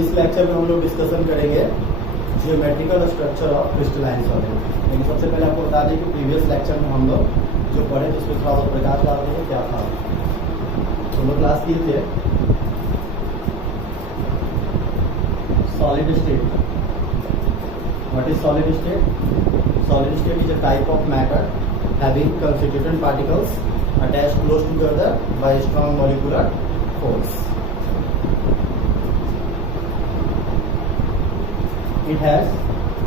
इस लेक्चर में हम लोग डिस्कशन करेंगे geometrical structure of crystalline solid. लेकिन सबसे पहले आपको बता दें कि प्रीवियस लेक्चर में हम लोग जो पढ़े थे उसमें थोड़ा बहुत प्रकाश डाल देंगे क्या था। हम लोग क्लास किए थे solid state. What is solid state? Solid state is a type of matter having constituent particles attached close together by strong molecular force. It has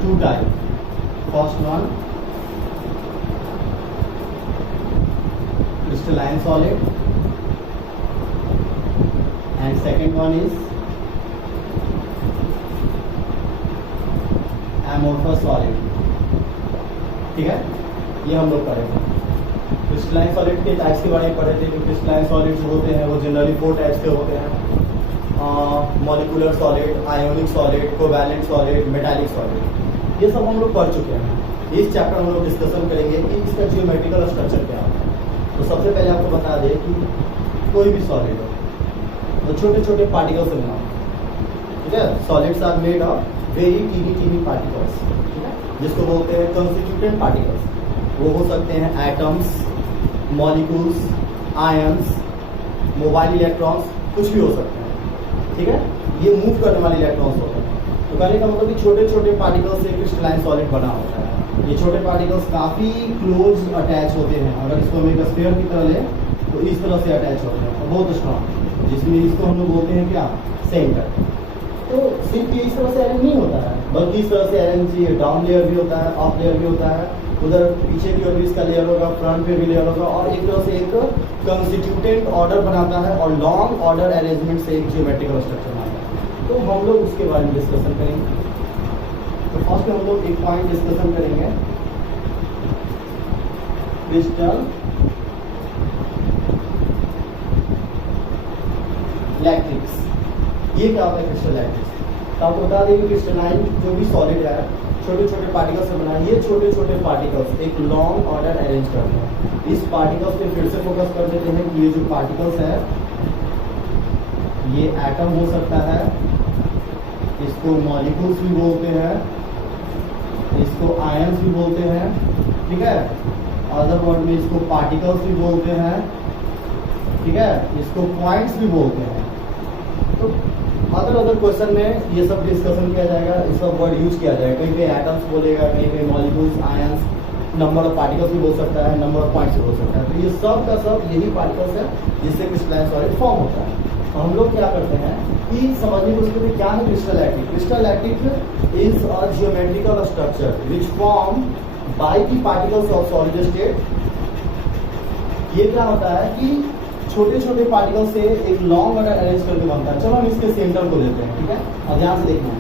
two types. First one, crystalline solid, and second one is amorphous solid. ठीक है, ये हम लोग पढ़े थे। Crystalline solid के types के बारे में पढ़े थे। जो क्रिस्टलाइन सॉलिड जो होते हैं वो जनरली 4 टाइप्स के होते हैं, molecular solid, ionic solid, covalent solid, metallic solid. ये सब हम लोग पढ़ चुके हैं। इस चैप्टर में हम लोग डिस्कशन करेंगे कि इसका जियोमेट्रिकल स्ट्रक्चर क्या होता है। तो सबसे पहले आपको बता दें कि कोई भी सॉलिड हो तो छोटे छोटे पार्टिकल से बना हो, ठीक है। Solids are made of very tiny particles, ठीक है, जिसको बोलते हैं कंस्टिट्यूटेंट पार्टिकल्स। वो हो सकते हैं atoms, molecules, ions, mobile electrons, कुछ भी हो सकते हैं, ठीक है। ये मूव करने वाले इलेक्ट्रॉन्स होते हैं। तो कहने का मतलब कि छोटे छोटे पार्टिकल्स से क्रिस्टलाइन सॉलिड बना होता है। ये छोटे पार्टिकल्स काफ़ी क्लोज अटैच होते हैं। अगर इसको हम एक स्फीयर की तरह लें तो इस तरह से अटैच होते हैं, बहुत स्ट्रॉन्ग, जिसमें इसको हम लोग बोलते हैं क्या, सेंटर। तो सिर्फ ये इस तरह से अरेंज नहीं होता है, बल्कि इस तरह से अरेंज ये डाउन लेयर भी होता है, अप लेयर भी होता है, उधर पीछे की ओर भी इसका लेयर होगा, फ्रंट पे भी लेयर होगा, और एक तरह से एक कंस्टिट्यूटेंट ऑर्डर बनाता है और लॉन्ग ऑर्डर अरेंजमेंट से एक जियोमेट्रिकल स्ट्रक्चर बनाता है। तो हम लोग उसके बारे में डिस्कशन करेंगे। तो फर्स्ट में हम लोग एक पॉइंट डिस्कशन करेंगे, क्रिस्टल लैक्टिक्स। ये क्या होता है क्रिस्टल लैक्टिक्स? तो आपको बता दें कि क्रिस्टलाइन जो भी सॉलिड है छोटे छोटे पार्टिकल्स से बना है। ये छोटे छोटे पार्टिकल्स एक लॉन्ग ऑर्डर अरेंज करते हैं। इस पार्टिकल्स पे फिर से फोकस कर देते हैं कि ये जो पार्टिकल्स है ये एटम हो सकता है, इसको मॉलिक्यूल्स भी बोलते हैं, इसको आयंस भी बोलते हैं, ठीक है। अदर वर्ड में इसको पार्टिकल्स भी बोलते हैं, ठीक है, इसको पॉइंट्स भी बोलते हैं। तो अदर क्वेश्चन में ये सब डिस्कशन किया जाएगा, ये सब वर्ड यूज किया जाएगा। कहीं पे एटम्स बोलेगा, कहीं पे molecules, ions, number of particles भी बोल सकता है, नंबर ऑफ पॉइंट्स भी बोल सकता है। तो ये सब का सब यही पार्टिकल्स है जिससे क्रिस्टलाइन सॉलिड फॉर्म होता है। तो हम लोग क्या करते हैं कि समझने को उसके लिए क्या है crystal lactic. Crystal lactic is a geometrical structure which form by the particles of solid state. ये क्या होता है कि छोटे छोटे पार्टिकल से एक लॉन्ग ऑर्डर अरेंज करके बनता है। चलो हम इसके सेंटर को लेते हैं, ठीक है, और ध्यान से देखना है।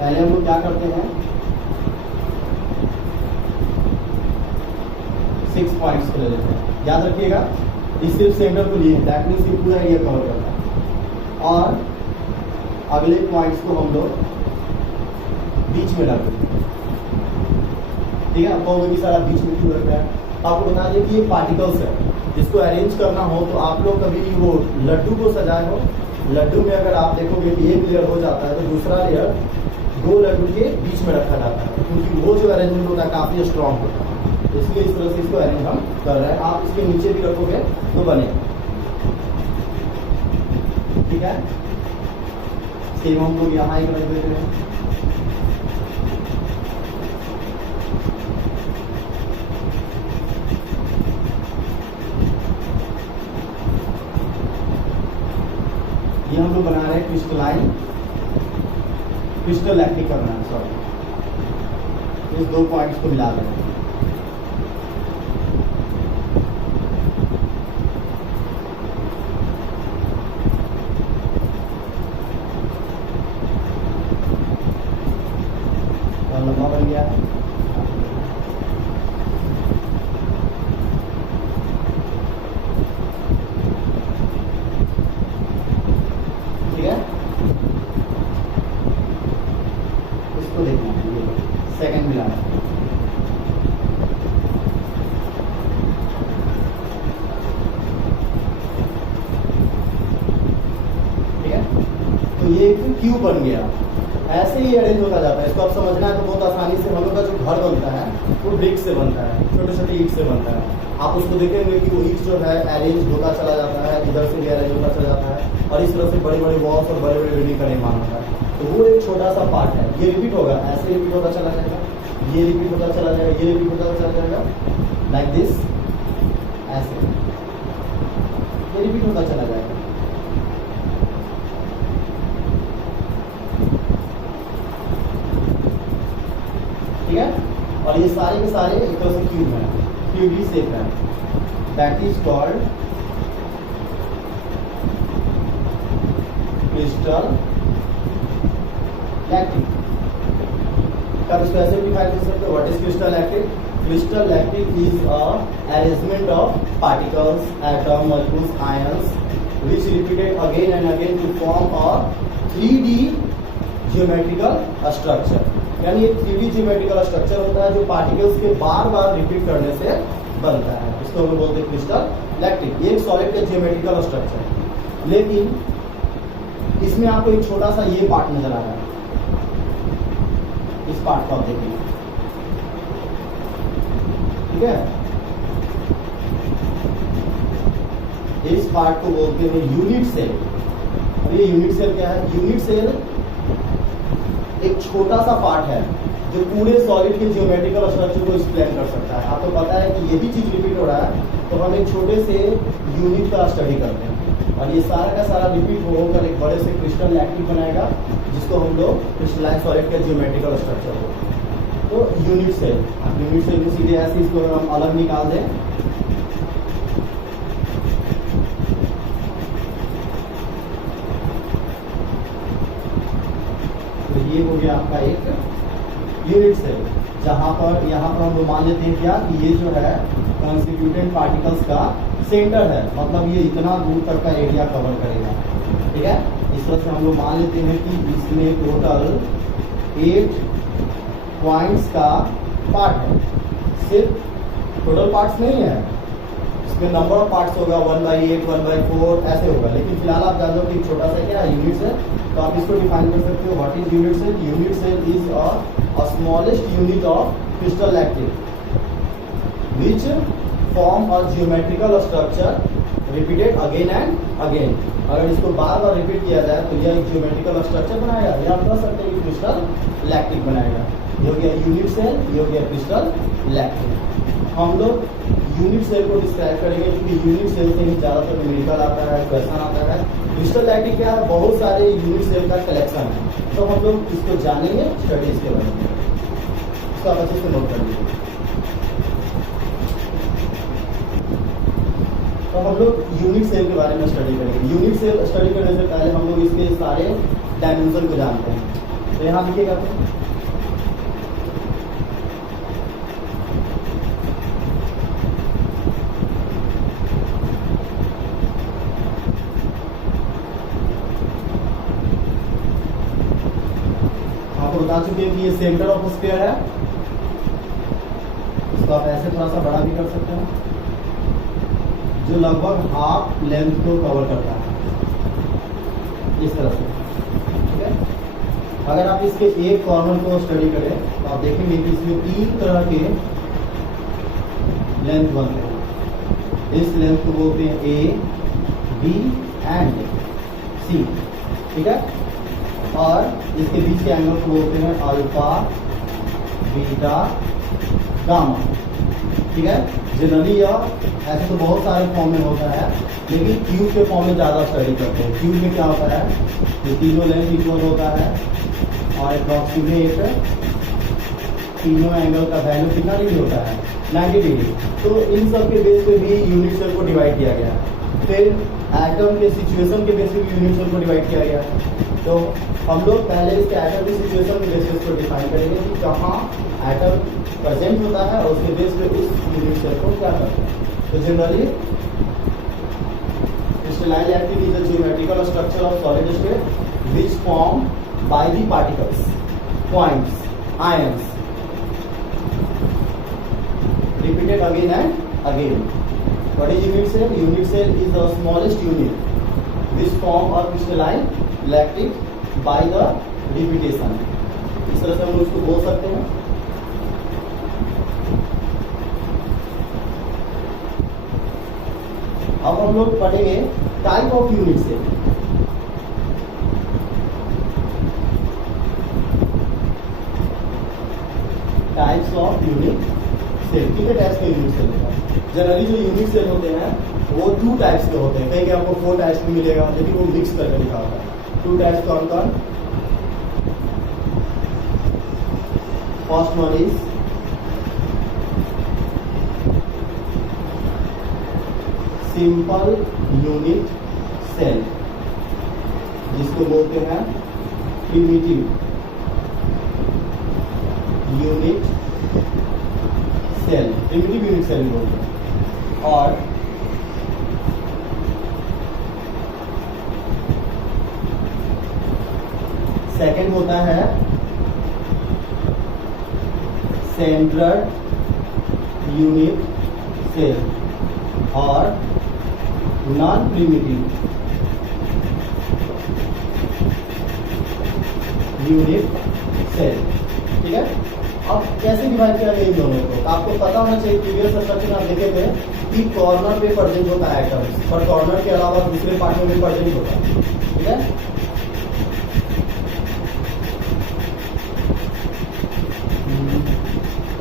पहले हम लोग क्या करते हैं, 6 पॉइंट्स को ले लेते हैं। याद रखिएगा इस सिर्फ सेंटर को लिए, दैट मींस ये पूरा एरिया कवर करता है। और अगले पॉइंट्स को हम लोग बीच में रख देते हैं, ठीक है। आपको भी सारा बीच में क्यों रखा है? आपको बता दें कि ये पार्टिकल्स है, जिसको अरेंज करना हो तो आप लोग कभी वो लड्डू को सजाए हो, लड्डू में अगर आप देखोगे कि एक लेयर हो जाता है तो दूसरा लेयर 2 लड्डू के बीच में रखा जाता है, क्योंकि वो जो अरेंजमेंट होता है काफी स्ट्रॉन्ग होता है। इसलिए इस तरह से इसको अरेंज हम कर रहे हैं। आप इसके नीचे भी रखोगे तो बनेगा, ठीक है। सेम हम लोग यहाँ एक रख देते हैं, ये हम लोग बना रहे हैं क्रिस्टल लैक्टिक करना है। सॉरी, इस 2 पॉइंट्स को मिला रहे हैं। लंबा बन गया है। ठीक है, इसको देखना है, ये सेकंड मिलाना है। ये एक क्यूब बन गया। ऐसे ही अरेंज होता जाता है। इसको आप समझना है तो बहुत आसानी से हम लोग का जो घर बनता है वो ब्रिक से बनता है, छोटे छोटे ईंट से बनता है। आप उसको देखेंगे कि वो ईंट जो है अरेंज होता चला जाता है, इधर से भी अरेंज होता चला जाता है और इस तरह से बड़े बड़े वॉल्स और बड़े बड़े बिल्डिंग का निर्माण होता है। तो वो एक छोटा सा पार्ट है, ये रिपीट होगा, ऐसे रिपीट होता चला जाएगा, ये रिपीट होता चला जाएगा, ये रिपीट होता चला जाएगा, लाइक दिस, ऐसे ये रिपीट होता चला जाएगा। ठीक है, और ये सारे के सारे एक तरह से क्यूब है, क्यूबी शेप है, that is called crystal lactic. अब इसको ऐसे भी डिफाइन कर सकते हो, what is crystal lactic? Crystal lactic is a arrangement of particles, atom, molecules, ions which repeated again and again to form a 3D geometrical structure। यानी एक 3D geometrical structure होता है जो पार्टिकल्स के बार बार रिपीट करने से बनता है, इसको हम बोलते हैं क्रिस्टल लैक्टिक। ये एक सॉलिड का जियोमेट्रिकल स्ट्रक्चर है, लेकिन इसमें आपको एक छोटा सा ये पार्ट नजर आ रहा है, इस पार्ट को आप देखिए, ठीक है, इस पार्ट को बोलते हैं यूनिट सेल। अब ये यूनिट सेल क्या है? यूनिट सेल एक छोटा सा पार्ट है जो पूरे सॉलिड के जियोमेट्रिकल स्ट्रक्चर को एक्सप्लेन कर सकता है। आपको पता है कि यही चीज रिपीट हो रहा है तो हम एक छोटे से यूनिट का स्टडी करते हैं और ये सारा का सारा रिपीट होकर एक बड़े से क्रिस्टल लैक्टिक बनाएगा जिसको हम लोग क्रिस्टलाइन सॉलिड का जियोमेट्रिकल स्ट्रक्चर होगा। तो यूनिट सेल, यूनिट सेल को सीधे ऐसे इसको हम अलग निकाल दें, ये हो गया आपका एक यूनिट सेल, जहां पर यहाँ पर हम लोग मान लेते हैं क्या कि ये जो है कॉन्स्टिट्यूटेंट पार्टिकल्स का सेंटर है, मतलब ये इतना दूर तक का एरिया कवर करेगा। ठीक है, इस तरह से हम लोग मान लेते हैं कि इसमें टोटल 8 पॉइंट्स का पार्ट है, सिर्फ टोटल पार्ट्स नहीं है, इसमें नंबर ऑफ पार्ट्स होगा 1/8, 1/4 ऐसे होगा, लेकिन फिलहाल आप जान लो कि छोटा सा क्या है यूनिट सेल, तो आप इसको डिफाइन कर सकते हो। What is unit cell? Unit cell is a smallest unit of crystal lattice which form a geometrical structure repeated again and again. अगर इसको बार बार रिपीट किया जाए तो यह एक जियोमेट्रिकल स्ट्रक्चर बनाएगा, या आप कह सकते हैं कि क्रिस्टल लैक्टिक बनाएगा। ये हो गया यूनिट सेल, ये हो गया क्रिस्टल लैक्टिक। हम लोग यूनिट सेल को डिस्क्राइब करेंगे क्योंकि यूनिट सेल से ही ज़्यादातर न्यूमेरिकल आता है, क्वेश्चन आता है। क्रिस्टल लैक्टिक क्या है? बहुत सारे यूनिट सेल का कलेक्शन है, तो हम लोग इसको जानेंगे, स्टडी इसके बारे में, इसको आप अच्छे से नोट कर लीजिए। तो हम लोग यूनिट सेल के बारे में स्टडी करेंगे। यूनिट सेल स्टडी करने से पहले हम लोग इसके सारे डायमेंशन को जानते हैं। तो यहाँ लिखिएगा, बता चुके हैं कि ये सेंटर ऑफ स्फीयर है, इसको आप ऐसे थोड़ा सा बड़ा भी कर सकते हैं, जो लगभग हाफ लेंथ को कवर करता है, इस तरह से। ठीक है, अगर आप इसके एक कॉर्नर को स्टडी करें तो आप देखेंगे कि इसमें 3 तरह के लेंथ बनते हैं। इस लेंथ को बोलते हैं ए, बी एंड सी। ठीक है, और इसके बीच के एंगल को बोलते हैं अल्फा, बीटा, गामा। ठीक है, जनरली यह ऐसे तो बहुत सारे फॉर्म में होता है, लेकिन क्यूब के फॉर्म में ज़्यादा स्टडी करते हैं। क्यूब में क्या होता है, ये तीनों लेंथ इक्वल होता है और अप्रॉक्सीमेट तीनों एंगल का वैल्यू कितना डिग्री होता है? 90 डिग्री। तो इन सब के बेस पे भी यूनिट सेल को डिवाइड किया गया है। फिर एटम के सिचुएशन के बेस पे भी यूनिट सेल को डिवाइड किया गया है। तो हम लोग पहले इसके एटम की सिचुएशन के बेसिस को डिफाइन करेंगे कि कहाँ एटम प्रेजेंट होता है और उसके बेस पे उस यूनिट सेल को क्या करते हैं। तो generally crystalline lactic is a geometrical structure of solid state which form by the particles, points, ions repeated again and again. What is unit cell? Unit cell is the smallest unit which form a crystalline lactic by the repetition. इस तरह से हम लोग इसको बोल सकते हैं। अब हम लोग पढ़ेंगे type of unit cell. Types of unit cell. कितने टाइप्स के यूनिट सेल होता है? जनरली जो यूनिट सेल होते हैं वो 2 टाइप्स के होते हैं। कहीं कहीं आपको 4 टाइप्स में मिलेगा, लेकिन वो मिक्स करके लिखा होता है। 2 टाइप्स कौन कौन? First one is simple unit cell, जिसको बोलते हैं primitive unit cell. Primitive unit cell भी बोलते हैं। और सेकंड होता है सेंट्रल यूनिट सेल और नॉन प्रिमिटिव यूनिट सेल। ठीक है, अब कैसे डिवाइड किया गया इन दोनों को? आपको पता होना चाहिए, प्रीवियस स्ट्रक्चर आप देखे थे कि कॉर्नर पे प्रेजेंट होता है आइटम्स, पर कॉर्नर के अलावा दूसरे पार्ट में भी प्रेजेंट होता है। ठीक है,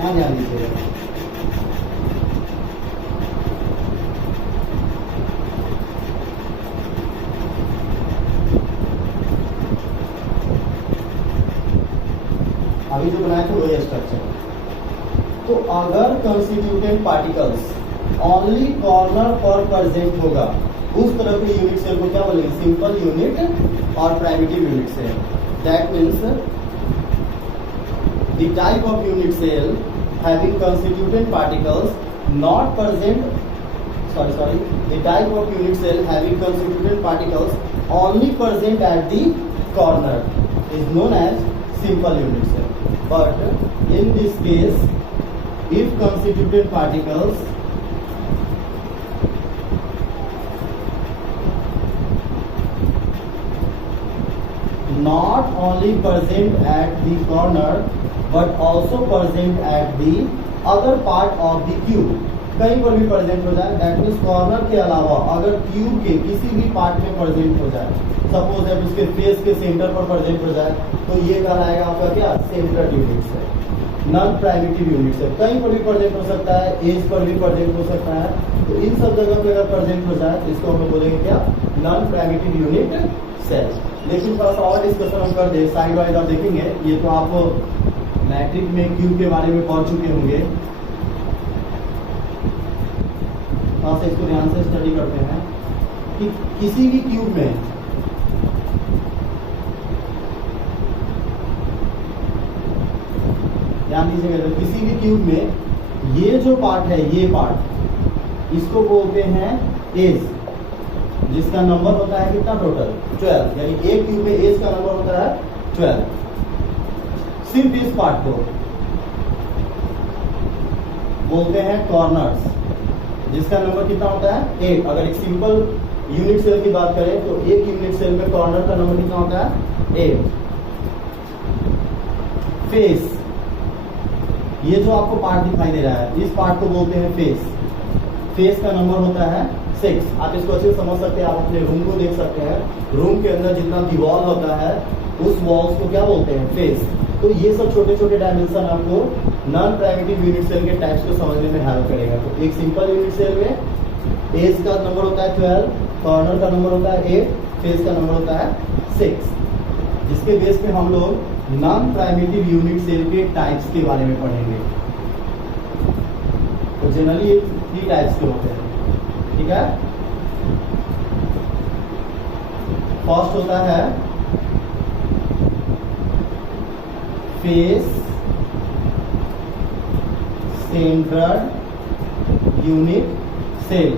ध्यान दीजिएगा। अभी जो बनाए थे वही स्ट्रक्चर। तो अगर कंस्टिट्यूटेंट पार्टिकल्स ओनली कॉर्नर पर प्रेजेंट होगा, उस तरह के यूनिट सेल को क्या बोलेंगे? सिंपल यूनिट और primitive unit cell. That means the type of unit cell having constituent particles not present, the type of unit cell having constituent particles only present at the corner is known as simple unit cell. But in this case, if constituent particles not only present at the corner but also present at the other part of the cube, कहीं पर भी present हो जाए, that means corner के अलावा अगर cube के किसी भी पार्ट में प्रेजेंट हो जाए, सपोज दैट उसके फेस के सेंटर पर प्रेजेंट हो जाए, तो ये कहलाएगा आपका क्या? Central unit cell. Non primitive unit cell कहीं पर भी प्रेजेंट हो सकता है, एज पर भी प्रेजेंट हो सकता है। तो इन सब जगह पे अगर प्रेजेंट हो जाए तो इसको हम बोलेंगे क्या? Non primitive unit cell. लेकिन थोड़ा सा और डिस्कशन हम कर दे, साइड वाइज आप देखेंगे। ये तो आप मैट्रिक में क्यूब के बारे में पढ़ चुके होंगे, थोड़ा सा इसको ध्यान से स्टडी करते हैं कि किसी भी क्यूब में ध्यान दीजिएगा, तो किसी भी क्यूब में ये जो पार्ट है, ये पार्ट, इसको बोलते हैं एज, जिसका नंबर होता है कितना? टोटल 12। यानी एक क्यूब में एज का नंबर होता है 12। सिर्फ इस पार्ट को बोलते हैं कॉर्नर्स, जिसका नंबर कितना होता है? 8। अगर एक सिंपल यूनिट सेल की बात करें तो एक यूनिट सेल में कॉर्नर का नंबर कितना होता है? 8। फेस, ये जो आपको पार्ट दिखाई दे रहा है, इस पार्ट को बोलते हैं फेस। फेस का नंबर होता है 6। आप इसको अच्छे समझ सकते हैं, आप अपने रूम को देख सकते हैं। रूम के अंदर जितना दीवार होता है, उस वॉल्स को क्या बोलते हैं? फेस। तो ये सब छोटे छोटे डायमेंशन आपको नॉन प्राइमिटिव यूनिट सेल के टाइप्स को समझने में हेल्प करेगा। तो एक सिंपल यूनिट सेल में एज का नंबर होता है 12, कॉर्नर का नंबर होता है 8, फेस का नंबर होता है 6, जिसके बेस पे हम लोग नॉन प्राइमिटिव यूनिट सेल के टाइप्स के बारे में पढ़ेंगे। तो जनरली ये 3 टाइप्स के होते हैं। ठीक है, फर्स्ट होता है face central unit cell,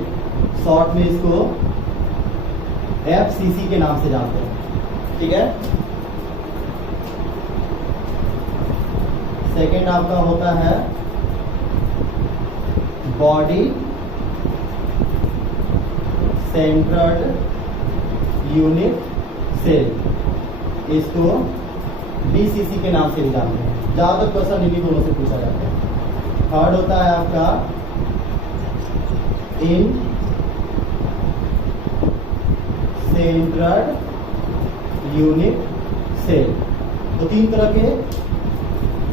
short में इसको FCC के नाम से जानते हैं। ठीक है, सेकेंड आपका होता है बॉडी सेंट्रल यूनिट सेल, इसको BCC के नाम से भी जानते हैं। ज्यादातर क्वेश्चन इन्हीं दोनों से पूछा जाता है। थर्ड होता है आपका इन सेंट्रड यूनिट सेल। तो 3 तरह के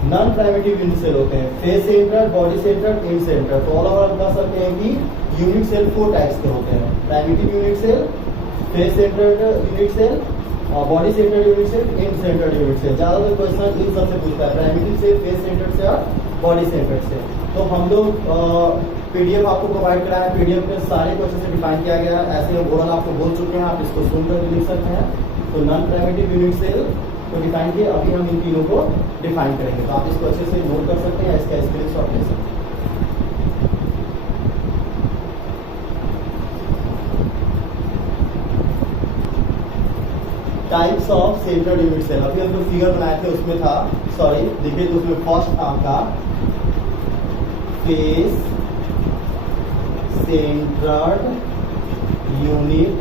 नॉन प्राइमेटिव यूनिट सेल होते हैं, फेस सेंट्रड, बॉडी सेंट्रड, इन सेंट्रड। तो ऑल ओवर आप बता सकते हैं कि यूनिट सेल 4 टाइप्स के होते हैं, primitive unit cell, face centred unit cell, और body centred unit cell, end centred unit cell. ज्यादातर क्वेश्चन इन सबसे पूछता है, प्राइमेटिव से, फेस सेंट्रड से और बॉडी सेंट्रड से। तो हम लोग पीडीएफ आपको प्रोवाइड करा है, पीडीएफ में सारे क्वेश्चन से डिफाइन किया गया है। ऐसे हम ओवरऑल आपको बोल चुके हैं, आप इसको सुनकर लिख सकते हैं। तो नॉन प्राइमेटिव यूनिट सेल को डिफाइन किए, अभी हम इन तीनों को डिफाइन करेंगे। तो आप इसको अच्छे से नोट कर सकते हैं, इसका स्क्रीनशॉट ले सकते हैं। Types of central unit cell, अभी हम जो फिगर बनाए थे उसमें था, सॉरी देखिए, तो उसमें फर्स्ट था आपका फेस सेंट्रड यूनिट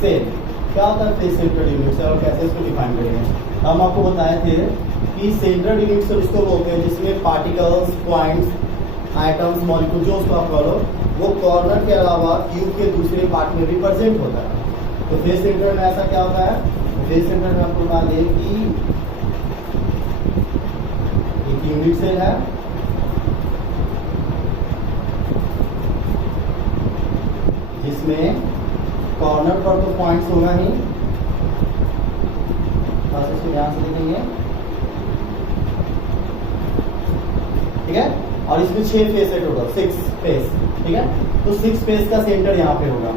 सेल। क्या होता है फेस सेंट्रड यूनिट सेल और कैसे इसको डिफाइन करेंगे? हम आपको बताए थे कि सेंट्रल यूनिट सेल उसको बोलते हैं जिसमें पार्टिकल्स, पॉइंट्स, आइटम्स, मॉलिक्यूल जो उसको आप करो, वो कॉर्नर के अलावा क्यूब के दूसरे पार्ट में रिप्रेजेंट होता है। तो फेस सेंट्रल में ऐसा क्या होता है? फेस सेंट्रल में आपको बता दें कि एक यूनिट सेल है, जिसमें कॉर्नर पर तो पॉइंट्स होगा ही, बस इसको ध्यान से देखेंगे, ठीक है। और इसमें 6 फेस है टोटल, 6 फेस, ठीक है। तो 6 फेस का सेंटर यहाँ पे होगा,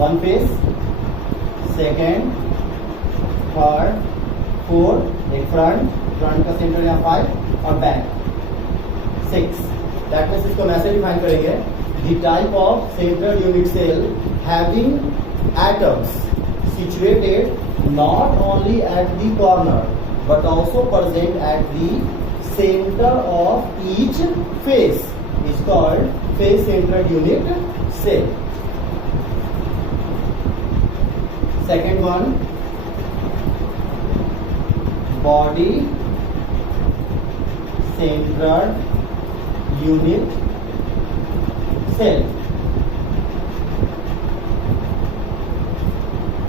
1 फेस, सेकेंड, थर्ड, फोर्थ, एक फ्रंट का सेंटर यहाँ 5 और बैक 6। दैट मीन्स इसको मैसेज डिफाइन करेंगे, the type of central unit cell having atoms situated not only at the corner but also present at the center of each face is called face central unit cell. Second one, body central unit cell,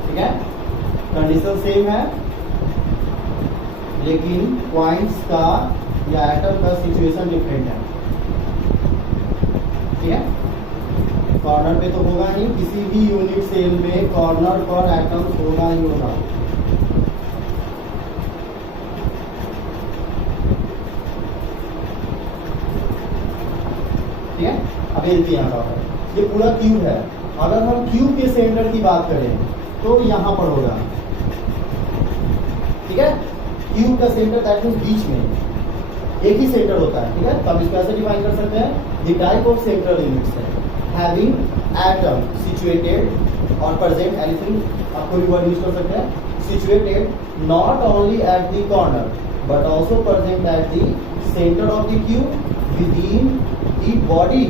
ठीक है। Condition same है, लेकिन points का या atom का situation different है, ठीक है। कॉर्नर पे तो होगा ही, किसी भी यूनिट सेल में कॉर्नर पर एटम्स होगा ही होगा, ठीक है। अब यहाँ का ये पूरा क्यूब है, अगर हम क्यूब के सेंटर की बात करें तो यहाँ पर होगा, ठीक है। क्यूब का सेंटर दैट मींस बीच में एक ही सेंटर होता है, ठीक है। तो हम इसको ऐसे डिफाइन कर सकते हैं, the type of central unit cell having atom situated और प्रेजेंट, एनीथिंग आप कोई भी वर्ड यूज कर सकते हैं, situated not only at the corner but also present at the centre of the cube within the body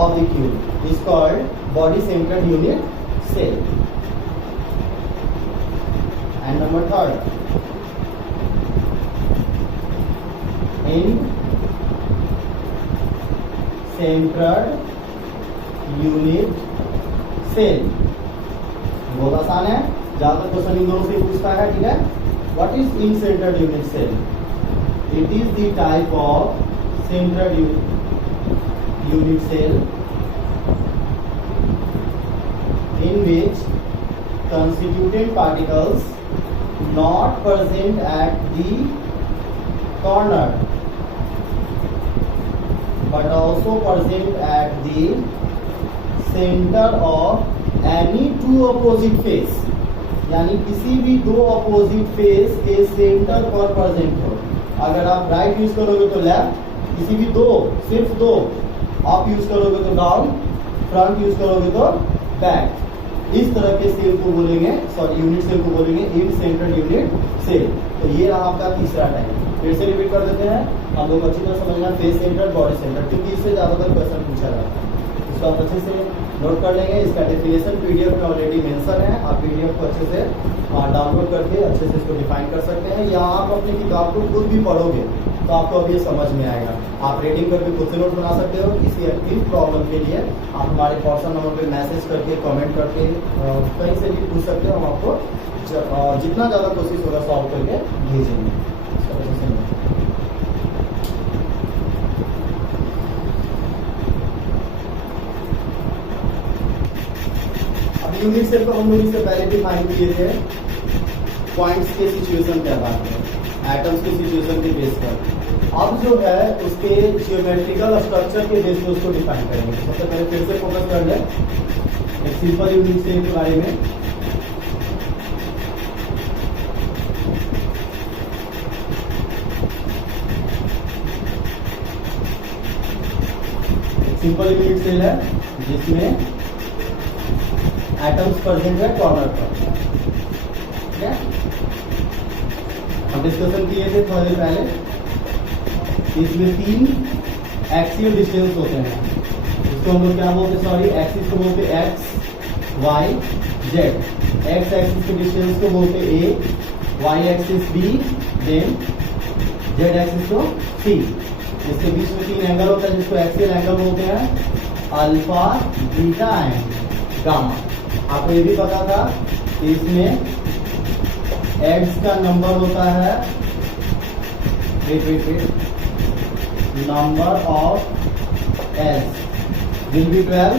of the cube is called body centered unit cell. And number third, in centered unit cell, बहुत आसान है, ज्यादातर question इन दोनों से पूछता है, ठीक है। What is in centered unit cell? It is the type of centered unit cell in which constituent particles not present at the corner but also present at the center of any two opposite face, यानी किसी भी दो opposite face के centre पर present हो। अगर आप right use करोगे तो लेफ्ट, किसी भी दो, सिर्फ दो, अप यूज करोगे तो डाउन, फ्रंट यूज करोगे तो बैक, इस तरह के सेल को बोलेंगे, सॉरी यूनिट सेल को बोलेंगे इन सेंट्रल यूनिट सेल। तो ये रहा आपका तीसरा टाइप। फिर से रिपीट कर देते हैं, हम लोग अच्छी तरह समझना, फेस सेंटर, बॉडी सेंटर, क्योंकि इससे ज्यादातर क्वेश्चन पूछा जाता है। इसको आप अच्छे से नोट कर लेंगे। इसका डेफिनेशन पीडीएफ में ऑलरेडी मेंशन है, आप पीडीएफ को अच्छे से डाउनलोड करके अच्छे से इसको डिफाइन कर सकते हैं, या आप अपनी किताब को खुद भी पढ़ोगे तो आपको अब ये समझ में आएगा। आप रीडिंग करके खुद से नोट बना सकते हो। किसी एक्टिव प्रॉब्लम के लिए आप हमारे व्हाट्सएप नंबर पे मैसेज करके, कमेंट करके, कहीं से भी पूछ सकते हो। हम आपको जितना ज़्यादा कोशिश होगा सॉल्व करके भेजेंगे। यूनिट सेल को हम लोग इससे पहले डिफाइन किए थे पॉइंट्स के सिचुएशन के आधार पर, एटम्स के सिचुएशन के बेस पर। अब जो है उसके जियोमेट्रिकल स्ट्रक्चर के बेस पर उसको डिफाइन करेंगे। सबसे पहले फिर से फोकस कर लें एक सिंपल यूनिट सेल के बारे में। सिंपल यूनिट सेल है जिसमें एटम्स प्रेजेंट है कॉर्नर पर। ठीक है, हम डिस्कशन किए थे थोड़ी देर पहले, इसमें 3 एक्सियल डिस्टेंस होते हैं। इसको हम लोग क्या बोलते हैं, सॉरी एक्सिस को बोलते हैं X Y Z. X axis के डिस्टेंस को बोलते हैं A, Y axis B, then Z axis को सी। इसके बीच में 3 एंगल होता है जिसको एक्सियल एंगल बोलते हैं, अल्फा, बीटा एंड गामा। आपको ये भी पता था कि इसमें एड्स का नंबर होता है, number of edges will be 12,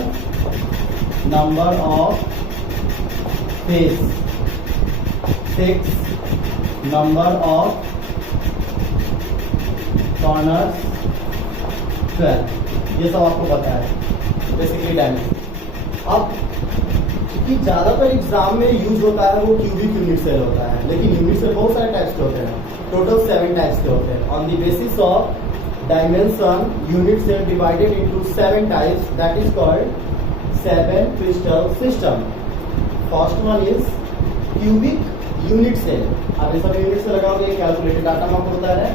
number of face 6, number of corners 12। ये सब आपको पता है बेसिकली डायमेंशन। अब कि ज्यादातर एग्जाम में यूज होता है वो क्यूबिक यूनिट सेल होता है, लेकिन यूनिट सेल बहुत सारे टाइप्स के होते हैं, टोटल 7 टाइप्स के होते हैं। On the basis of dimension unit cell divided into 7 types, that is called 7 crystal system. First one is cubic unit cell. आप ये सब यूनिट सेल लगाओगे, कैलकुलेटेड डाटा में आपको बता रहा है।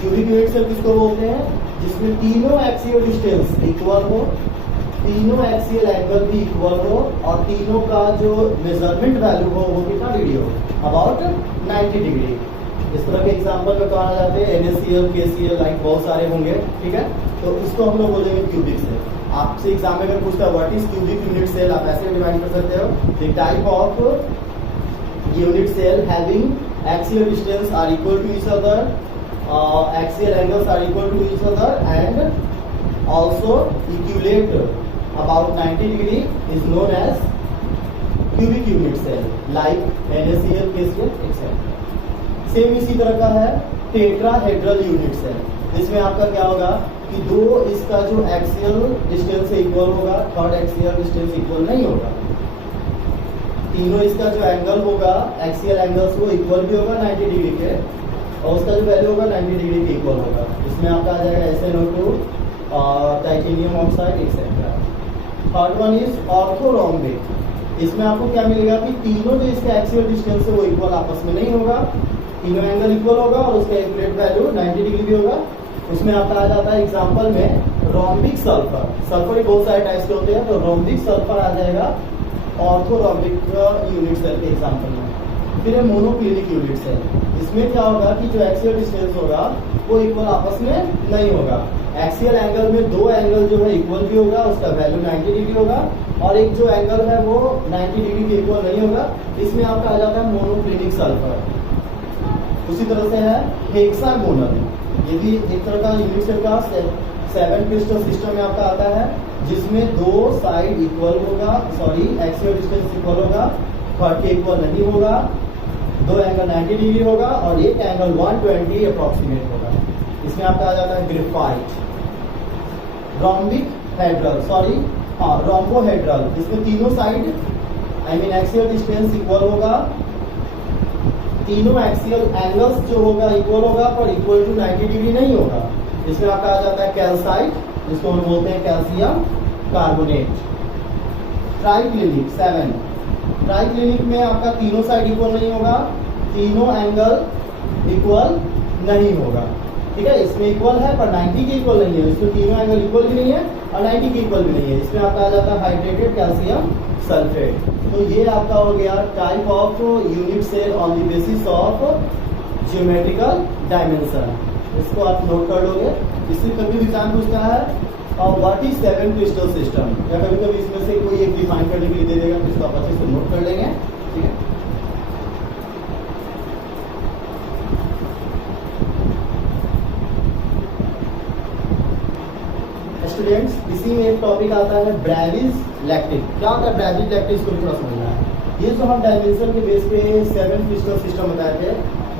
क्यूबिक यूनिट सेल किसको बोलते हैं, जिसमें तीनों एक्सियल डिस्टेंस इक्वल हो, तीनों एक्सियल एंगल भी इक्वल हो, और तीनों का जो मेजरमेंट वैल्यू हो वो कितना डिग्री हो, अबाउट 90 डिग्री। इस तरह के एग्जांपल में कहा जाते हैं NaCl, KCl, लाइक बहुत सारे होंगे। ठीक है, तो इसको हम लोग बोलेंगे क्यूबिक सेल। आपसे एग्जाम में अगर पूछता है what is cubic unit cell, आप ऐसे डिवाइड कर सकते हो, the type of unit cell having axial distance are equal to each other, axial angles are equal to each other and also equal to about 90 degree is known as cubic unit cell, like NaCl, KCl, etc. Same इसी तरह का है tetrahedral unit cell, जिसमें आपका क्या होगा कि दो इसका जो एक्सियल डिस्टेंस से इक्वल होगा, थर्ड एक्सियल डिस्टेंस इक्वल नहीं होगा। तीनों इसका जो एंगल होगा, एक्सियल एंगल्स वो इक्वल भी होगा 90 डिग्री के, और उसका जो वैल्यू होगा 90 डिग्री के इक्वल होगा। इसमें आपका आ जाएगा SnO2, titanium oxide etcetera. Third one is orthorhombic. इसमें आपको क्या मिलेगा कि तीनों जो इसका एक्सियल डिस्टेंस है वो इक्वल आपस में नहीं होगा, तीनों एंगल इक्वल होगा और उसका एक्यूरेट वैल्यू 90 डिग्री भी होगा। उसमें आपका आ जाता है एग्जांपल में रोम्बिक सल्फर। सल्फर बहुत सारे टाइप्स के होते हैं, तो रोम्बिक सल्फर आ जाएगा ऑर्थोरोम्बिक यूनिट सेल के एग्जांपल में। फिर है मोनोक्लिनिक यूनिट सेल। इसमें क्या होगा कि जो एक्सियल डिस्टेंस होगा वो इक्वल आपस में नहीं होगा। एक्सियल एंगल में दो एंगल जो है इक्वल भी होगा, उसका वैल्यू 90 डिग्री होगा, और एक जो एंगल है वो 90 डिग्री के इक्वल नहीं होगा। इसमें आपका आ जाता है मोनोक्लिनिक सल्फर। उसी तरह से है हेक्सागोनल, ये भी एक तरह का यूनिट सेल का 7 क्रिस्टल सिस्टम में आपका आता है, जिसमें दो साइड इक्वल होगा, सॉरी एक्सियल डिस्टेंस इक्वल होगा, थर्ड के इक्वल नहीं होगा, दो एंगल 90 डिग्री होगा और एक एंगल 120 अप्रोक्सीमेट होगा। इसमें आपका आ जाता है ग्रेफाइट। रोम्बिक हेड्रल, सॉरी हाँ रोम्बोहेड्रल, इसमें तीनों साइड एक्सियल डिस्टेंस इक्वल होगा, तीनों एक्सियल एंगल्स जो होगा इक्वल होगा, पर इक्वल टू 90 डिग्री नहीं होगा। इसमें आपका आ जाता है कैल्साइट, जिसको हम बोलते हैं कैल्शियम कार्बोनेट। ट्राइक्लिनिक 7, ट्राइक्लिनिक में आपका तीनों साइड इक्वल नहीं होगा, तीनों एंगल इक्वल नहीं होगा। ठीक है, इसमें इक्वल है पर 90 के इक्वल नहीं है, इसमें तीनों एंगल इक्वल भी नहीं है और 90 के इक्वल भी नहीं है। इसमें आपका आ जाता है हाइड्रेटेड कैल्शियम सल्फेट। तो ये आपका हो गया type of unit cell on the basis of geometrical dimension. इसको आप नोट कर लोगे। इससे कभी भी एग्जाम पूछता है और व्हाट इज 7 क्रिस्टल सिस्टम, या कभी कभी इसमें से कोई एक डिफाइन करने के लिए दे देगा, तो इसको आप अच्छे से नोट कर लेंगे। ठीक है, स्टूडेंट्स इसी में एक टॉपिक आता है ब्रेविस लैक्टिक। क्या होता है ब्रेविस लैक्टिक, इसको भी थोड़ा समझना है। ये जो हम डायमेंशन के बेस पे 7 क्रिस्टल सिस्टम बताए थे,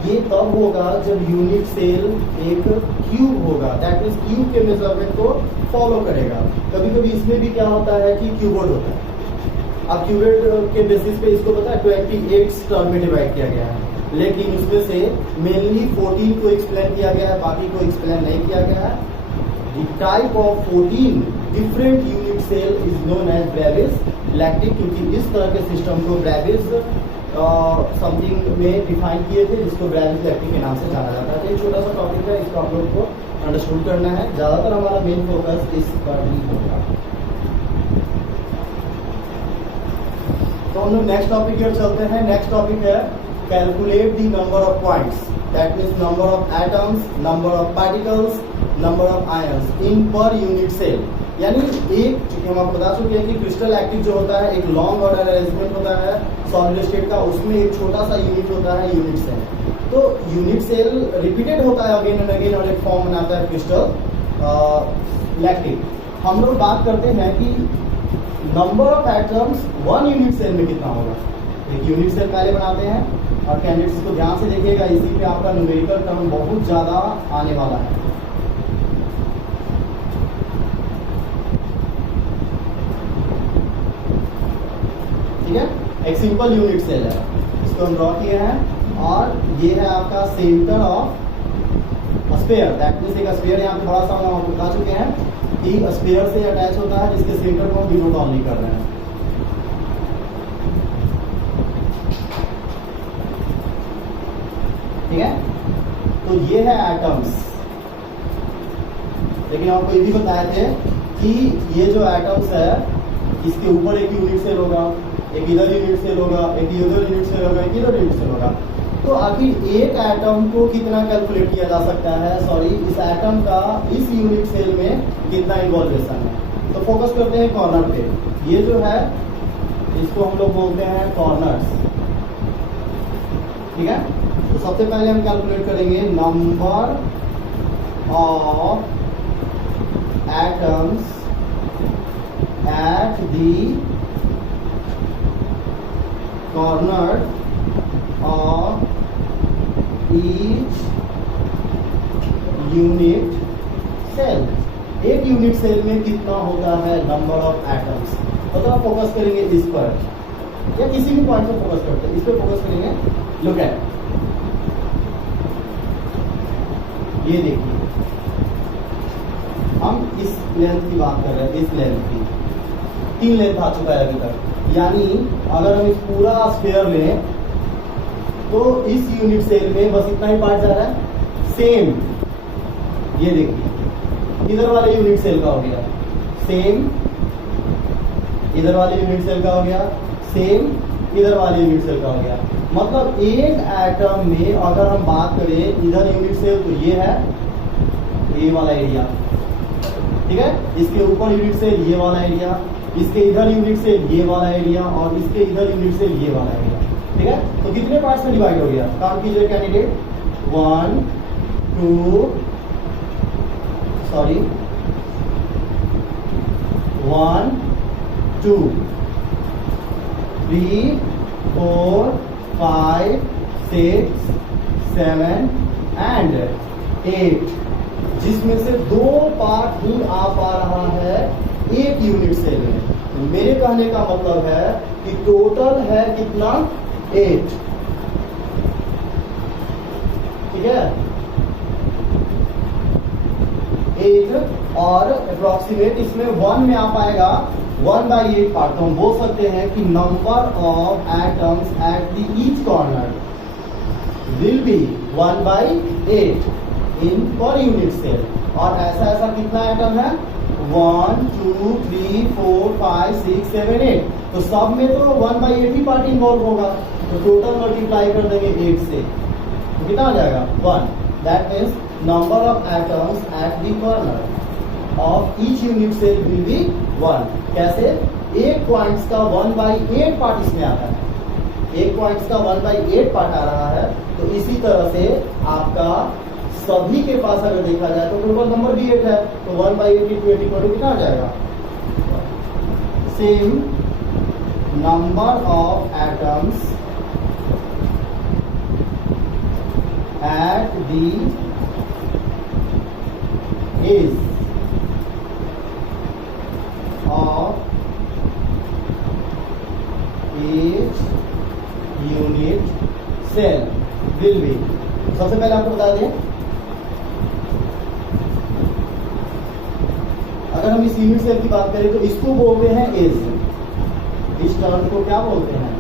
ये तब होगा जब यूनिट सेल एक क्यूब होगा, दैट मीन्स क्यूब के मेजरमेंट को फॉलो करेगा। कभी कभी इसमें भी क्या होता है कि क्यूबोइड होता है। अब क्यूबोइड के बेसिस पे इसको पता है 28 टर्म में डिवाइड किया गया है, लेकिन उसमें से मेनली 14 को एक्सप्लेन किया गया है, बाकी को एक्सप्लेन नहीं किया गया है। The type of 14 different unit cell is known as Brevis lactic, क्योंकि इस तरह के सिस्टम को ब्रेविस समथिंग में डिफाइन किए थे, जिसको ब्रेविस लैक्टिक के नाम से जाना जाता है। एक छोटा सा टॉपिक है, इसको आप लोग को अंडरस्टूड करना है। ज्यादातर हमारा मेन फोकस इस पर ही होगा। तो हम लोग नेक्स्ट टॉपिक की ओर चलते हैं। नेक्स्ट टॉपिक है calculate the number of points, that means number of atoms, number of particles, number of ions in per unit cell. यानी एक, चूंकि हम आपको बता चुके हैं कि क्रिस्टल एक्टिव जो होता है एक लॉन्ग ऑर्डर अरेंजमेंट होता है सॉलिड स्टेट का, उसमें एक छोटा सा यूनिट होता है यूनिट सेल। तो यूनिट सेल रिपीटेड होता है अगेन एंड अगेन और एक फॉर्म बनाता है क्रिस्टल लैक्टिक। हम लोग बात करते हैं कि number of atoms 1 unit cell में कितना होगा। एक यूनिट सेल पहले बनाते हैं और कैंडिडेट्स को ध्यान से देखिएगा, इसी पे आपका न्यूमेरिकल टर्म बहुत ज्यादा आने वाला है। ठीक है, एक सिंपल यूनिट सेल है, इसको हम ड्रॉ किए हैं और ये है आपका centre of sphere. That means एक स्फीयर यहाँ पे बड़ा सा हम आपको बता चुके हैं कि स्फीयर से अटैच होता है, जिसके सेंटर को हम डिनोट ऑन नहीं कर रहे हैं। ठीक है, तो ये है एटम्स। लेकिन आपको ये भी बताए थे कि ये जो एटम्स है इसके ऊपर एक यूनिट सेल होगा, एक इधर यूनिट सेल होगा, एक इधर यूनिट सेल होगा, एक इधर यूनिट सेल होगा। तो आखिर एक एटम को कितना कैलकुलेट किया जा सकता है, सॉरी इस एटम का इस यूनिट सेल में कितना इन्वॉल्वेशन है। तो फोकस करते हैं कॉर्नर पे। ये जो है इसको हम लोग बोलते हैं कॉर्नर्स। ठीक है, तो सबसे पहले हम कैलकुलेट करेंगे number of atoms at the corner of each unit cell। एक यूनिट सेल में कितना होता है नंबर ऑफ एटम्स। मतलब आप फोकस करेंगे इस पर या किसी भी पॉइंट पर फोकस करते हैं, इस पर फोकस करेंगे। लुक एट, ये देखिए हम इस लेंथ की बात कर रहे हैं, इस लेंथ की 3 लेंथ आ चुका है अभी तक। यानी अगर हम इस पूरा स्फीयर लें तो इस यूनिट सेल में बस इतना ही पार्ट जा रहा है। सेम ये देखिए इधर वाले यूनिट सेल का हो गया, सेम इधर वाले यूनिट सेल का हो गया, सेम इधर वाले यूनिट सेल का हो गया। मतलब एक एटम में अगर हम बात करें इधर यूनिट सेल तो ये है, ये वाला एरिया। ठीक है, इसके ऊपर यूनिट सेल ये वाला एरिया, इसके इधर यूनिट से ये वाला एरिया और इसके इधर यूनिट से ये वाला एरिया। ठीक है, तो कितने पार्ट्स में डिवाइड हो गया, काम कीजिए कैंडिडेट। 1 2 3 4 5 6 7 एंड 8, जिसमें से 2 पार्ट ही आ पा रहा है एक यूनिट सेल में। तो मेरे कहने का मतलब है कि टोटल है कितना, 8। ठीक है, 8 और अप्रोक्सीमेट इसमें 1 में आ पाएगा 1/8 पार्ट। तो हम बोल सकते हैं कि number of atoms at the each corner will be 1/8 in per unit cell. और ऐसा कितना एटम है, 1 2 3 4 5 6 7 8। तो सब में तो 1/8 ही पार्ट इन्वॉल्व होगा, तो टोटल मल्टीप्लाई कर देंगे 8 से, तो कितना आ जाएगा 1। That means number of atoms at the corner of each unit cell will be 1। कैसे? एक पॉइंट्स का 1/8 पार्ट इसमें आता है, एक पॉइंट्स का 1/8 पार्ट आ रहा है। तो इसी तरह से आपका सभी के पास अगर देखा जाए तो टोटल नंबर भी 8 है, तो 1/8 into 8 इक्वल टू कितना आ जाएगा? Same number of atoms at the edge of each unit cell will be। सबसे पहले आपको बता दें, अगर हम इस यूनिट सेल की बात करें तो इसको बोलते हैं एज, इस टर्म को क्या बोलते हैं?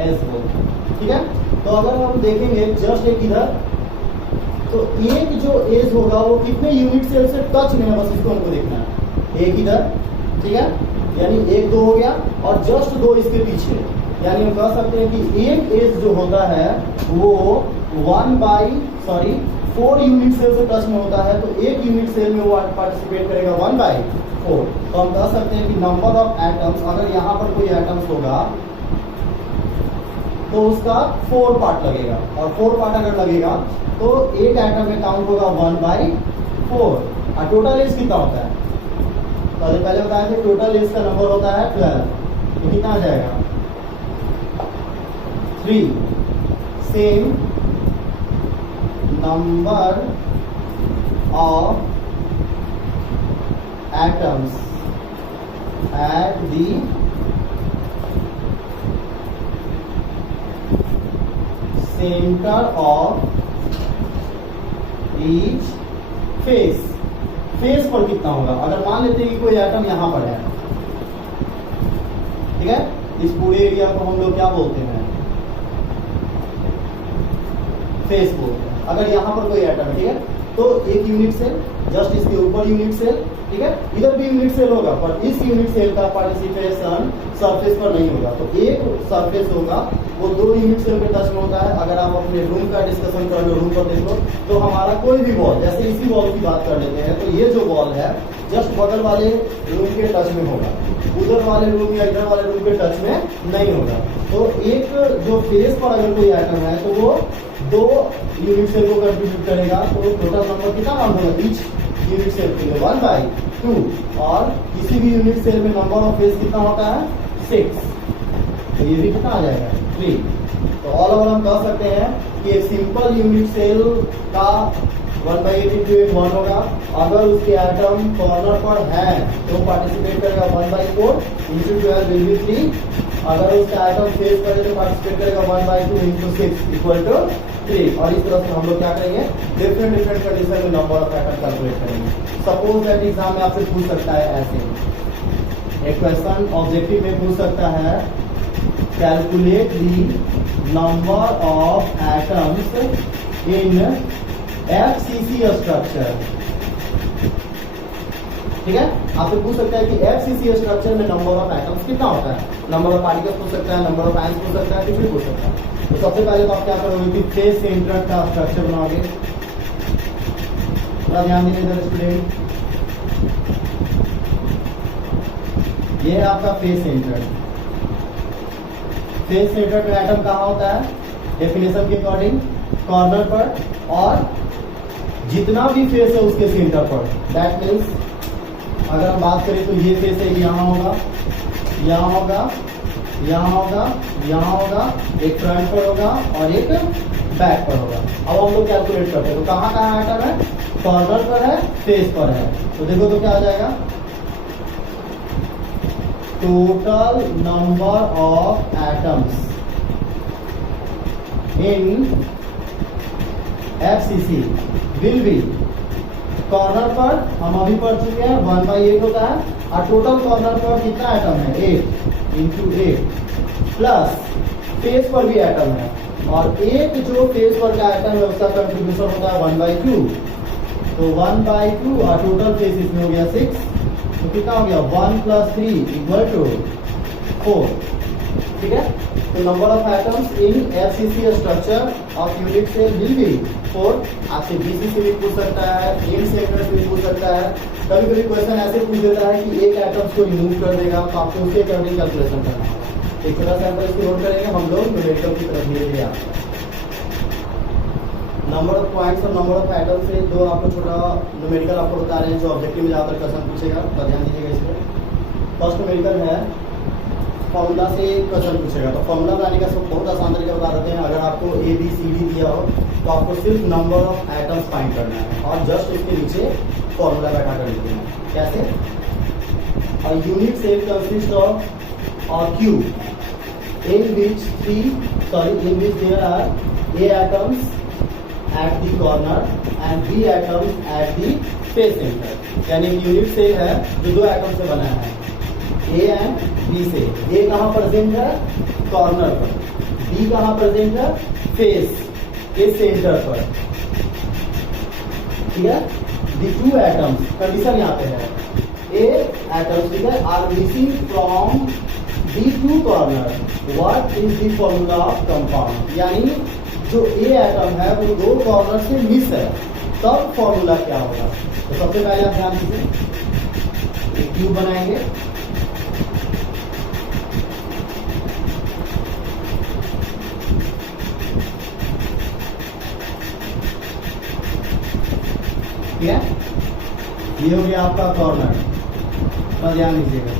एज बोलते हैं। ठीक है, तो अगर हम देखेंगे जस्ट एक इधर, तो एक जो एज होगा वो कितने यूनिट सेल से टच में है, बस इसको हमको देखना है। एक इधर, ठीक है, यानी 1 2 हो गया, और जस्ट 2 इसके पीछे, यानी हम कह सकते हैं कि एक एज जो होता है वो 4 यूनिट सेल से टच में होता है, तो एक यूनिट सेल में वो पार्टिसिपेट करेगा 1/4। तो हम कह सकते हैं कि नंबर ऑफ एटम्स, अगर यहाँ पर कोई एटम्स होगा तो उसका 4 पार्ट लगेगा, और 4 पार्ट अगर लगेगा तो एक एटम में काउंट होगा 1/4। और टोटल एज कितना होता है? तो पहले बताया था टोटल एज का नंबर होता है 12, तो कितना आ जाएगा? 3। Same number of atoms at the centre of each face. Face पर कितना होगा? अगर मान लेते हैं कि कोई एटम यहां पर है, ठीक है, इस पूरे एरिया को हम लोग क्या बोलते हैं? फेस बोलते हैं। अगर यहां पर कोई एटम, ठीक है, तो एक यूनिट सेल, जस्ट इसके ऊपर यूनिट सेल, ठीक है, इधर भी यूनिट सेल होगा, पर इस यूनिट सेल का पार्टिसिपेशन सरफेस पर नहीं होगा। तो एक सरफेस होगा वो 2 यूनिट सेल पे टच में होता है। अगर आप अपने रूम का डिस्कशन कर लो, रूम पर देखो, तो हमारा कोई भी वॉल, जैसे इसी वॉल की बात कर लेते हैं, तो ये जो वॉल है जस्ट बगल वाले रूम के टच में होगा, उधर वाले रूम या इधर वाले रूम के टच में नहीं होगा। तो एक जो फेस पर अगर कोई आइटम है तो वो 2 यूनिट सेल को कंट्रीब्यूट करेगा, तो टोटल नंबर कितना मान होगा ईच यूनिट सेल के लिए? 1/2। और किसी भी यूनिट सेल में नंबर ऑफ फेस कितना होता है? 6। तो ये भी कितना आ जाएगा? 3। तो ऑल ओवर हम कह सकते हैं कि एक सिंपल यूनिट सेल का 1/8 into 8 1 होगा। अगर उसके एटम कॉर्नर पर है तो पार्टिसिपेट करेगा 1/4 into 12 will be 3। अगर उसका आइटम फेस करे तो पार्टिसिपेट करेगा 1/2 into 6 इक्वल टू 3। और इस तरह से हम लोग क्या करेंगे? डिफरेंट कंडीशन में नंबर ऑफ एटम कैलकुलेट करेंगे। सपोज दैट एग्जाम में आपसे पूछ सकता है ऐसे एक क्वेश्चन ऑब्जेक्टिव में पूछ सकता है, calculate the number of atoms in FCC structure. ठीक है, आपसे पूछ सकता है कि FCC स्ट्रक्चर में नंबर ऑफ एटम्स कितना होता है? नंबर ऑफ पार्टिकल्स पूछ सकता है, नंबर ऑफ आयंस पूछ सकता है, कुछ भी पूछ सकता है। तो सबसे पहले तो आप क्या करोगे कि फेस सेंटर का स्ट्रक्चर बनाओगे। थोड़ा ध्यान दीजिए स्टूडेंट, ये है आपका फेस सेंटर। फेस सेंटर का एटम कहाँ होता है? डेफिनेशन के अकॉर्डिंग कॉर्नर पर, और जितना भी फेस है उसके सेंटर पर। दैट मीन्स अगर हम बात करें तो ये फेस है, यहाँ होगा, यहाँ होगा, यहाँ होगा, यहाँ होगा, एक फ्रंट पर होगा और एक बैक पर होगा। अब हम लोग कैलकुलेट करते हैं, तो कहाँ कहाँ आइटम है? कॉर्नर पर है, फेस पर है। तो देखो तो क्या आ जाएगा? Total number of atoms in FCC will be, corner पर हम अभी पढ़ चुके हैं 1/8 होता है, और टोटल कॉर्नर पर कितना एटम है? 8 into 8 प्लस फेस पर भी एटम है, और एक जो फेस पर का एटम है उसका कंट्रीब्यूशन होता है 1/2। तो 1/2 और टोटल फेस इसमें हो गया 6, तो कितना हो गया 1 + 3 = 4। ठीक है, तो number of atoms in FCC structure of unit cell will be 4। आपसे BCC भी पूछ सकता है, इन सेंटर से भी पूछ सकता है। कभी कभी क्वेश्चन ऐसे पूछ देता है कि एक एटम्स को रिमूव कर देगा, तो आपको उसके अकॉर्डिंग कैलकुलेशन करना होगा। एक छोटा सैंपल इसको नोट करेंगे हम लोग न्यूमेरिकल की तरफ धीरे-धीरे आपको नंबर ऑफ पॉइंट्स और नंबर ऑफ एटम से दो आपको छोटा न्यूमेरिकल आपको बता रहे हैं जो ऑब्जेक्टिव में ज्यादातर क्वेश्चन पूछेगा, तो ध्यान दीजिएगा इस पर। फर्स्ट न्यूमेरिकल है फॉर्मूला से क्वेश्चन पूछेगा, तो फॉर्मूला बनाने का सब बहुत आसान तरीका बता देते हैं। अगर आपको ABCD दिया हो तो आपको सिर्फ नंबर ऑफ एटम्स फाइंड करना है और जस्ट उसके नीचे फॉर्मूला बैठा कर लिखना है। कैसे? A unit cell consists of a cube in which there are A atoms at the corner and B atoms at the face center। यानी यूनिट सेल है जो दो एटम से बना है, A एंड B से। A कहाँ प्रेजेंट है? कॉर्नर पर। B कहाँ प्रेजेंट है? फेस के सेंटर पर। ठीक है, the two atoms कंडीशन यहाँ पे है, A atoms ठीक है are missing from the two corner। What is the formula of compound? यानी जो A एटम है वो दो कॉर्नर से मिस है, तब फॉर्मूला क्या होगा? तो सबसे पहले आप ध्यान दीजिए, एक क्यूब बनाएंगे, ठीक है, ये हो गया आपका कॉर्नर। पर ध्यान दीजिएगा,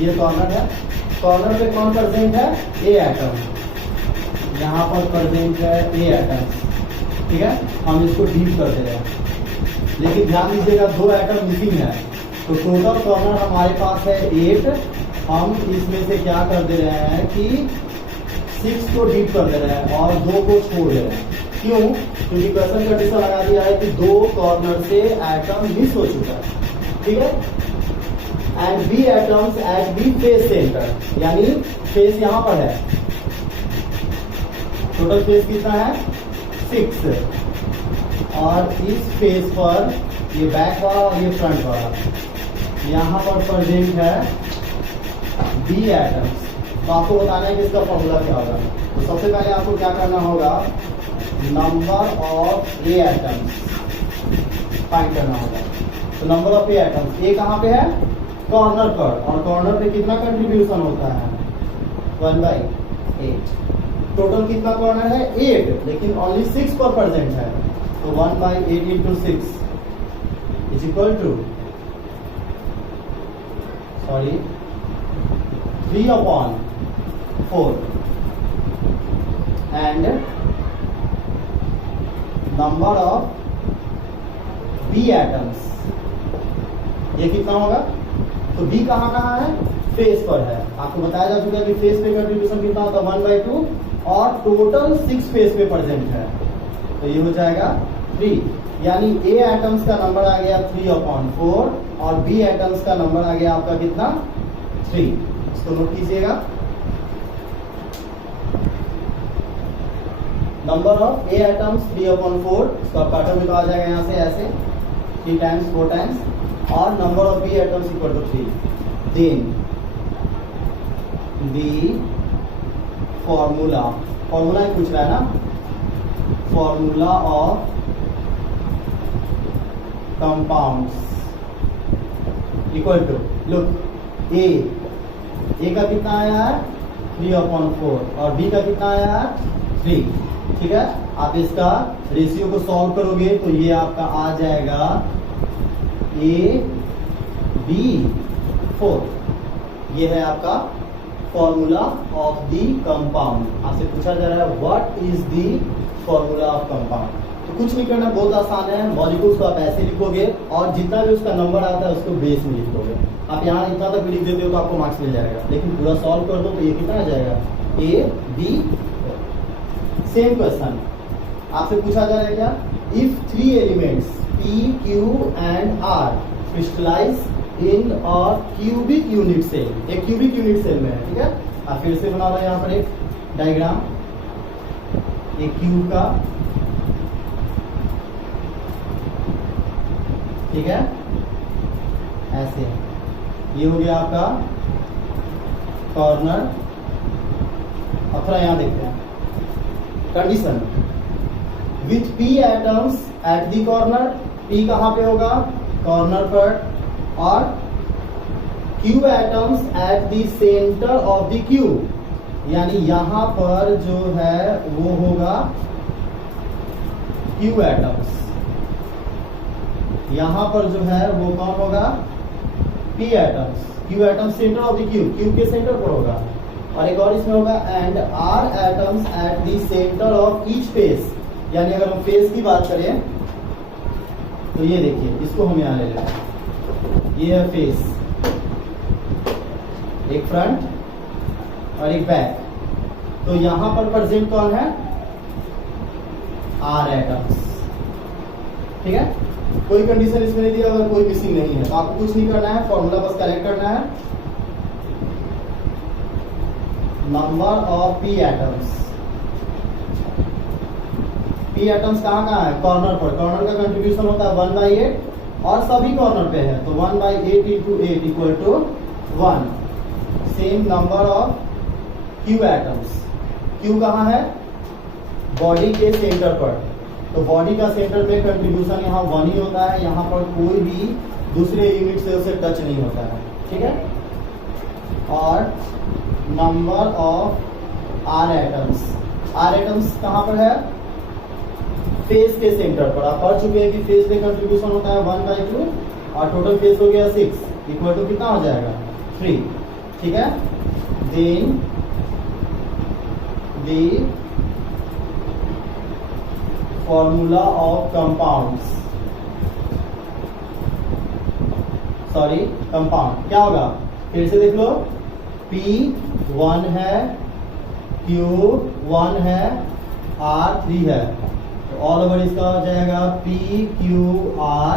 ये कॉर्नर है, कॉर्नर पे कौन प्रेजेंट है? A atom. यहाँ पर प्रेजेंट है A एटम। ठीक है, हम इसको डीप कर दे रहे हैं, लेकिन ध्यान दीजिएगा दो एटम मिसिंग है, तो टोटल कॉर्नर हमारे पास है 8। हम इसमें से क्या कर दे रहे हैं कि 6 को डीप कर दे रहे हैं और 2 को छोड़ दे रहे हैं। क्यों? क्योंकि क्वेश्चन कंडीशन लगा दिया है कि दो कॉर्नर से एटम मिस हो चुका है। ठीक है, and B atoms at the face centre, यानी फेस यहाँ पर है, टोटल फेस कितना है? 6। और इस फेस पर ये बैक वाला और ये फ्रंट वाला, यहाँ पर प्रेजेंट है B एटम्स। तो आपको बताना है कि इसका फॉर्मूला क्या होगा। तो सबसे पहले आपको क्या करना होगा, number of A atoms find करना होगा। तो number of A atoms, A कहाँ पे है? कॉर्नर पर, और कॉर्नर पे कितना कंट्रीब्यूशन होता है? 1/8। टोटल कितना कॉर्नर है? 8, लेकिन ओनली 6 पर प्रेजेंट है, तो 1/8 × 6 = 3/4 and number of B atoms, ये कितना होगा? तो B कहाँ है? फेस पर है। आपको बताया जा चुका है कि फेस पे कंट्रीब्यूशन कितना होता है? 1/2, और टोटल 6 फेस पे प्रेजेंट है, तो ये हो जाएगा 3। यानी A एटम्स का नंबर आ गया 3/4 और B एटम्स का नंबर आ गया आपका कितना? 3। इसको नोट कीजिएगा, नंबर ऑफ A एटम्स 3/4, इसको आप काटो भी तो आ जाएगा यहाँ से ऐसे 3 टाइम्स 4 टाइम्स, और number of B atoms = 3। Then the formula ही पूछ रहा है ना, formula of compounds equal to, look A का कितना आया है? 3/4 और B का कितना आया है? 3। ठीक है, आप इसका रेशियो को सॉल्व करोगे तो ये आपका आ जाएगा AB4। ये है आपका फॉर्मूला ऑफ दी कंपाउंड। आपसे पूछा जा रहा है what is the formula of compound. तो कुछ नहीं करना, बहुत आसान है। मॉलिक्यूल्स को आप ऐसे लिखोगे और जितना भी उसका नंबर आता है उसको बेस में लिख दोगे। आप यहाँ इतना तक लिख देते हो तो आपको मार्क्स मिल जाएगा, लेकिन पूरा सॉल्व कर दो तो ये कितना आ जाएगा? AB। सेम क्वेश्चन आपसे पूछा जा रहा है क्या, if 3 elements P, Q and R crystallize in और क्यूबिक यूनिट सेल, एक क्यूबिक यूनिट सेल में है। ठीक है, आप फिर से बना रहे हैं यहाँ पर एक डायग्राम, एक क्यूब का ठीक है, ऐसे। ये हो गया आपका कॉर्नर। अब थोड़ा यहां देखते हैं condition with P atoms at the corner. P कहां पे होगा? कॉर्नर पर। और Q atoms at the centre of the Q, यानी यहां पर जो है वो होगा Q एटम्स। यहां पर जो है वो कौन होगा? P atoms. Q atoms centre of the Q, Q के सेंटर पर होगा। और एक और इसमें होगा and R atoms at the centre of each face, यानी अगर हम फेस की बात करें तो ये देखिए, इसको हम यहां ले लेते हैं। ये है फेस, एक फ्रंट और एक बैक। तो यहां पर प्रेजेंट कौन है? R atoms. ठीक है, कोई कंडीशन इसमें नहीं दिया, अगर कोई मिसिंग नहीं है तो आपको कुछ नहीं करना है, फॉर्मूला बस करेक्ट करना है। Number of P atoms. P atoms कहाँ कहाँ है? कॉर्नर पर। कॉर्नर का कंट्रीब्यूशन होता है 1/8 और सभी कॉर्नर पे है, तो 1/8 into 8 equal to 1। Same number of Q atoms. Q कहाँ है? बॉडी के सेंटर पर। तो बॉडी का सेंटर में कंट्रीब्यूशन यहाँ 1 ही होता है, यहाँ पर कोई भी दूसरे यूनिट से उसे टच नहीं होता है। ठीक है, और number of R atoms. R atoms कहाँ पर है? फेस के सेंटर पर। आप पढ़ चुके हैं कि फेस में कंट्रीब्यूशन होता है 1/2 और टोटल फेस हो गया 6 इक्वल टू कितना हो जाएगा? 3। ठीक है, then the formula of compounds, sorry compound क्या होगा? फिर से देख लो, P 1 है, Q 1 है, R 3 है, तो ऑल ओवर इसका हो जाएगा P Q R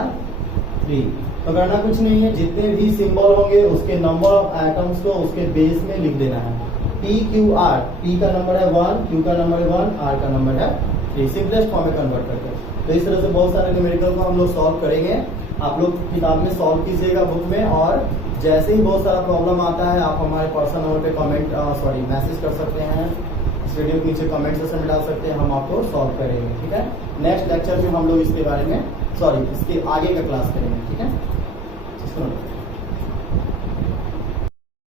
3। तो करना कुछ नहीं है, जितने भी सिंबल होंगे उसके नंबर ऑफ एटम्स को उसके बेस में लिख देना है। P Q R, P का नंबर है 1, Q का नंबर है 1, R का नंबर है 3, सिंपलेस्ट फॉर्म में कन्वर्ट करके। तो इस तरह से बहुत सारे न्यूमेरिकल को हम लोग सॉल्व करेंगे। आप लोग किताब में सॉल्व कीजिएगा बुक में, और जैसे ही बहुत सारा प्रॉब्लम आता है आप हमारे पर्सनल नंबर पे कमेंट मैसेज कर सकते हैं, इस वीडियो के नीचे कमेंट सेक्शन में डाल सकते हैं, हम आपको सॉल्व करेंगे। ठीक है, नेक्स्ट लेक्चर में हम लोग इसके बारे में इसके आगे का क्लास करेंगे। ठीक है।